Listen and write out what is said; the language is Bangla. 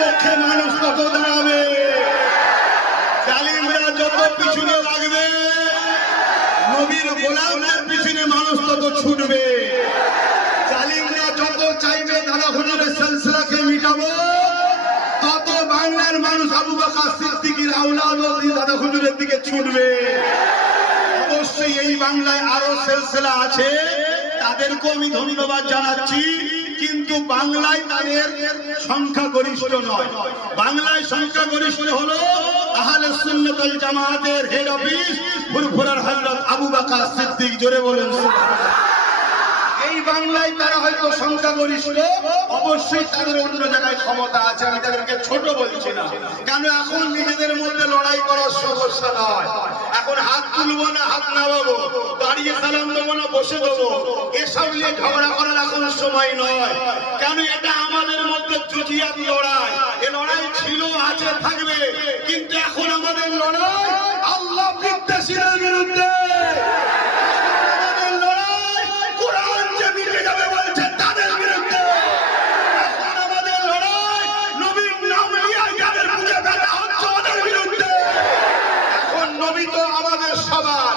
পক্ষে মানুষ তত দাঁড়াবে, জালিমরা যত পিছনে লাগবে, নবীর গোলামদের পিছনে মানুষ তত ছুটবে। জালিমরা যত চাইবে দাদা হুজুরের সিলসিলাকে মিটাবো, তত বাংলার মানুষ আবু বকর সিদ্দিকীর আওলাদ দাদা হুজুরের দিকে ছুটবে। অবশ্যই এই বাংলায় আরো সিলসিলা আছে, তাদেরকেও আমি ধন্যবাদ জানাচ্ছি, কিন্তু বাংলায় তাদের সংখ্যাগরিষ্ঠ নয়। বাংলায় সংখ্যাগরিষ্ঠ হলো আহলে সুন্নাত ওয়াল জামাতের হেড অফিস ফুরফুরার হযরত আবু বকর সিদ্দিক। জোরে বলেন সুবহানাল্লাহ। এই বাংলায় তারা হয়তো সংখ্যাগরিষ্ঠ, অবশ্যই তাদের অন্য জায়গায় ক্ষমতা আছে, আমি তাদেরকে ছোট বলছি না। কেন এখন নিজেদের মধ্যে লড়াই করার সমস্যা নয়। এখন হাত তুলবো না হাত নামাবো, দাঁড়িয়ে সালাম দেবো না বসে দেবো, এসব নিয়ে ঝগড়া করার এখন সময় নয়। কেন এটা আমাদের মধ্যে জুজিয়াত লড়াই, এ লড়াই ছিল আছে থাকবে, কিন্তু এখন আমাদের লড়াই আল্লাহ বিদ্বেষীদের বিরুদ্ধে। নবী তো আমাদের সবার,